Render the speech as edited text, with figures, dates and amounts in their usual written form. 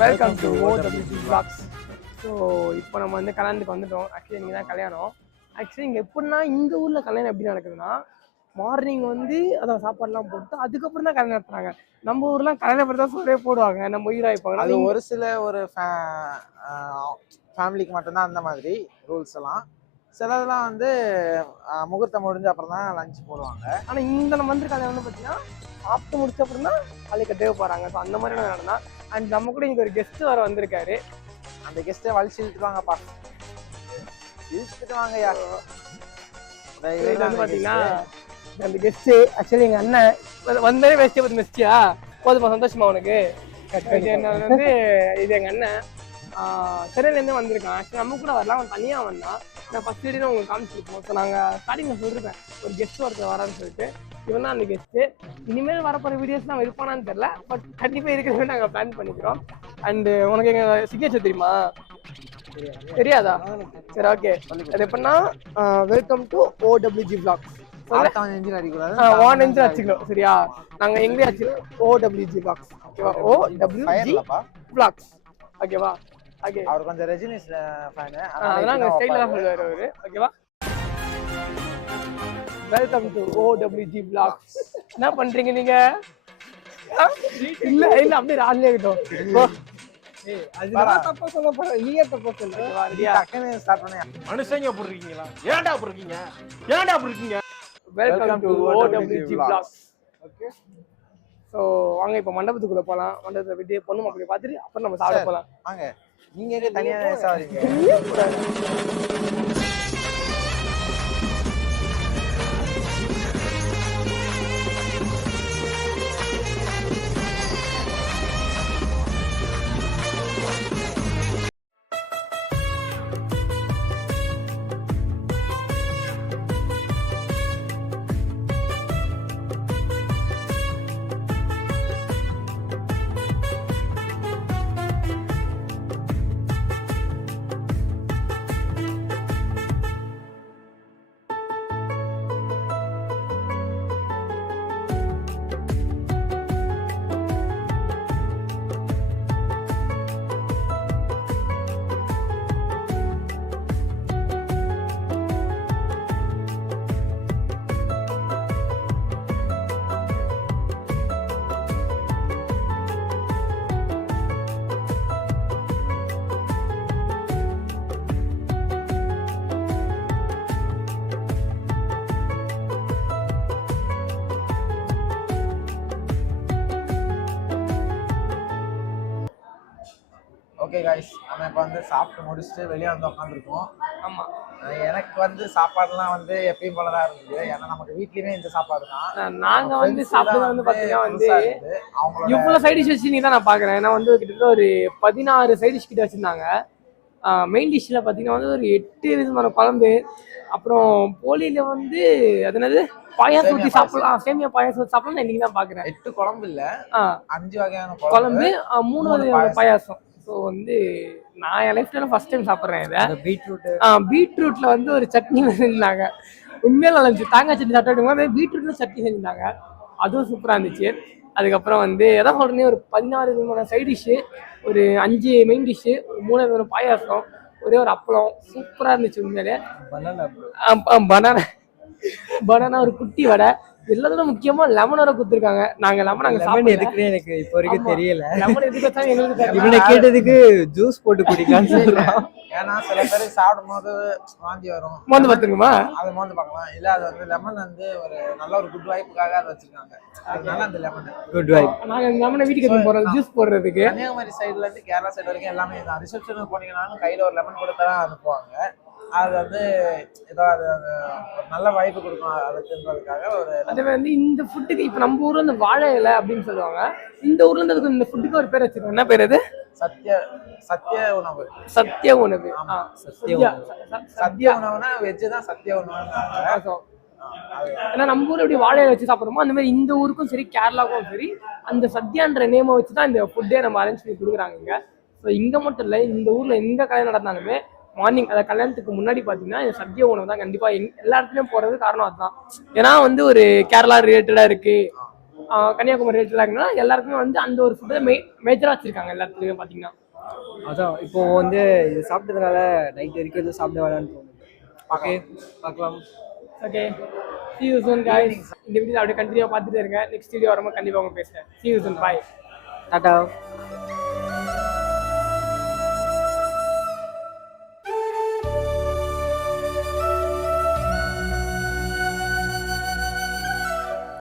Welcome to OWG Vlogs. So இப்போ நம்ம வந்து கல்யாணத்துக்கு வந்துட்டோம். ஆக்சுவலி இன்றைக்கி தான் கல்யாணம். ஆக்சுவலி இங்கே எப்படின்னா இந்த ஊரில் கல்யாணம் எப்படி நடக்குதுன்னா மார்னிங் வந்து அதான் சாப்பாடுலாம் போட்டு அதுக்கப்புறம் தான் கல்யாணம் நடத்துறாங்க. நம்ம ஊர்லாம் கல்யாணம் பண்ணி தான் சோறே போடுவாங்க, நம்ம உயிராக வைப்பாங்க. அது ஒரு சில ஒரு ஃபேமிலிக்கு மட்டும்தான் அந்த மாதிரி ரூல்ஸ் எல்லாம். சிலதெல்லாம் வந்து முகூர்த்தம் முடிஞ்ச அப்புறம் தான் லஞ்ச் போடுவாங்க. ஆனால் இந்த நம்ம வந்து கல்யாணம் வந்து பார்த்தீங்கன்னா சாப்பிட்டு முடிச்ச அப்புறம் தான் அழைக்க தேவைப்படுறாங்க. ஸோ அந்த மாதிரி நடந்தா. அண்ட் நம்ம கூட இங்கே ஒரு கெஸ்ட் வர வந்திருக்காரு. அந்த கெஸ்ட்டை வலிச்சு இழுத்துட்டு வாங்கப்பா, இழுத்துட்டு வாங்க. யார் இது வந்து பார்த்தீங்கன்னா அந்த கெஸ்ட்டு ஆக்சுவலி எங்கள் அண்ணன் வந்தாலே வேஸ்ட்டே பார்த்து மிஸ்டியா போதுமா, சந்தோஷமா உனக்கு? வந்து இது எங்கள் அண்ணன் சென்னையிலேருந்து வந்திருக்கான். ஆக்சுவலி நம்ம கூட வரலாம், அவன் தனியாக வந்தான். நான் ஃபஸ்ட் வீடியோ உங்களுக்கு காமிச்சிருப்போம். ஸோ நாங்கள் ஸ்டார்டிங்கில் சொல்லியிருப்பேன் ஒரு கெஸ்ட் ஒருத்தர் வரான்னு சொல்லிட்டு. இவன் தான் அந்த கெஸ்ட்டு. இனிமேல் வரப்போகிற வீடியோஸ் நான் இருப்பானான்னு தெரில, பட் கண்டிப்பாக இருக்கிறத நாங்கள் பிளான் பண்ணிக்கிறோம். அண்டு உனக்கு எங்கள் சிக்னேச்சர் தெரியுமா? தெரியாதா? சரி, ஓகே. அது எப்படின்னா வெல்கம் டு OWG Vlogs. அடிக்கணும் சரியா? நாங்க எங்க அடிச்சிடும் OWG Vlogs. ஓகேவா? OWG Vlogs. ஓகேவா? ஓகே. அவர் கொஞ்சம் ரஜினி ஃபேன், அதனால ஸ்டைலா சொல்லுவாரு அவரு. ஓகேவா? Welcome to OWG Vlogs. என்ன பண்றீங்க நீங்க? இல்ல இல்ல அப்படியே ஆன்லைன் கிட்டோம். அதெல்லாம் தப்பா சொல்ல போற, நீயே தப்பா சொல்ல. டக்குன்னு ஸ்டார்ட் பண்ணி மனுஷங்க போடுறீங்களா? ஏன்டா போடுறீங்க? ஏன்டா போடுறீங்க? Welcome to OWG Vlogs. Okay. So வாங்க இப்போ மண்டபத்துக்குள்ள போகலாம். மண்டபத்தை விட்டு பொண்ணு மக்களை பார்த்துட்டு அப்புறம் நம்ம சாப்பிட போகலாம். வாங்க. நீங்க எங்க தனியாக சாப்பிடுறீங்க? ஓகே கைஸ், நம்ம இப்போ வந்து சாப்பிட்டு முடிச்சுட்டு வெளியே வந்து உட்காந்துருக்கோம். ஆமாம், எனக்கு வந்து சாப்பாடுலாம் வந்து எப்பயும் போல தான் இருந்தது. ஏன்னா நமக்கு வீட்லேயுமே இந்த சாப்பாடு தான். நாங்கள் வந்து சாப்பிட்றது வந்து பார்த்தீங்கன்னா வந்து இவ்வளோ சைட் டிஷ் வச்சு நீ தான் நான் பார்க்குறேன். ஏன்னா வந்து கிட்டத்தட்ட ஒரு 16 சைட் டிஷ் கிட்ட வச்சுருந்தாங்க. மெயின் டிஷ்ஷில் பார்த்தீங்கன்னா வந்து ஒரு 8 விதமான குழம்பு, அப்புறம் போலியில் வந்து அது என்னது பாயாசம் ஊற்றி சாப்பிடலாம், சேமியா பாயாசம் ஊற்றி சாப்பிடலாம். இன்னைக்கு தான் பார்க்குறேன். 8 குழம்பு இல்லை, 5 வகையான குழம்பு, 3 வகையான பாயாசம். ஸோ வந்து நான் என் லைஃப்ல ஃபர்ஸ்ட் டைம் சாப்பிட்றேன் இதை. பீட்ரூட்ல வந்து ஒரு சட்னி செஞ்சிருந்தாங்க. உண்மையில நல்லா இருந்துச்சு. தேங்காய் சட்னி சாப்பிட்டு பீட்ரூட்ல சட்னி செஞ்சிருந்தாங்க, அதுவும் சூப்பராக இருந்துச்சு. அதுக்கப்புறம் வந்து எதாவது சொல்றேன், ஒரு 16 விதமான சைட் டிஷ்ஷு, ஒரு 5 மெயின் டிஷ்ஷு, 3 விதமான பாயாசம், ஒரே ஒரு அப்பளம், சூப்பராக இருந்துச்சு உண்மையிலே. பனானா ஒரு குட்டி வடை, எல்லாத்தோட முக்கியமா லெமன் வர கொடுத்துருக்காங்க. நாங்க லெமன் எதுக்குன்னு எனக்கு இப்போ வரைக்கும் தெரியல. லெமன் எதுக்கு வச்சாங்க எங்களுக்கு தெரியல. இவனை கேட்டதுக்கு ஜூஸ் போட்டு குடிக்கலாம்னு சொல்றான். ஏன்னா சில பேர் சாப்பிடும் போது வாந்தி வரும், மோந்து பார்த்துருக்குமா? அதை மோந்து பார்க்கலாம். இல்ல அது வந்து லெமன் வந்து ஒரு நல்ல ஒரு குட் வைப்புக்காக அதை வச்சிருக்காங்க. அதனால அந்த லெமன் குட் வைப். நாங்க லெமனை வீட்டுக்கு எடுத்து போறோம் ஜூஸ் போடுறதுக்கு. கன்னியாகுமரி சைடுல இருந்து கேரளா சைடு வரைக்கும் எல்லாமே தான். ரிசப்ஷனுக்கு போனீங்கன்னாலும் கையில ஒரு லெமன் கொடுத்தா தான் அனுப்புவாங்க. அது வந்து ஏதோ அது ஒரு நல்ல வாய்ப்பு கொடுக்கும் அதுக்குன்றதுக்காக. ஒரு அதே வந்து இந்த ஃபுட்டுக்கு இப்போ நம்ம ஊர்ல இந்த வாழை இலை அப்படின்னு சொல்லுவாங்க. இந்த ஊர்ல இருந்து இந்த ஃபுட்டுக்கு ஒரு பேர் வச்சிருக்கோம். என்ன பேர் அது? சத்திய உணவு. சத்திய உணவு. சத்திய உணவுனா வெஜ் தான் சத்திய உணவு. ஏன்னா நம்ம ஊர்ல எப்படி வாழை இலை வச்சு சாப்பிடுறோமோ அந்த மாதிரி இந்த ஊருக்கும் சரி கேரளாவுக்கும் சரி அந்த சத்யான்ற நேமை வச்சு தான் இந்த ஃபுட்டே நம்ம அரேஞ்ச் பண்ணி கொடுக்குறாங்க இங்க. ஸோ இங்க மட்டும் இல்லை, இந்த ஊர்ல எங்க கல்யாணம் நடந்தாலுமே மார்னிங் அதை கல்யாணத்துக்கு முன்னாடி பார்த்தீங்கன்னா இந்த சத்யா உணவு தான் கண்டிப்பாக எல்லா இடத்துலையும் போகிறது காரணம் அதுதான். ஏன்னா வந்து ஒரு கேரளா ரிலேட்டடாக இருக்குது, கன்னியாகுமரி ரிலேட்டடாக இருக்குன்னா எல்லாருக்குமே வந்து அந்த ஒரு ஃபுட்டு மேஜராக வச்சுருக்காங்க எல்லாத்துலேயுமே பார்த்தீங்கன்னா. அதான் இப்போ வந்து இது சாப்பிட்டதுனால நைட் வரைக்கும் எதுவும் சாப்பிட வேணாம்னு தோணுது. ஓகே, பார்க்கலாம். Okay, see you soon guys. இந்த வீடியோ அப்படியே கண்டினியூவாக பார்த்துட்டே இருங்க. நெக்ஸ்ட் வீடியோ வரும்போது கண்டிப்பாக அவங்க பேசுகிறேன். see you soon, bye. Tata.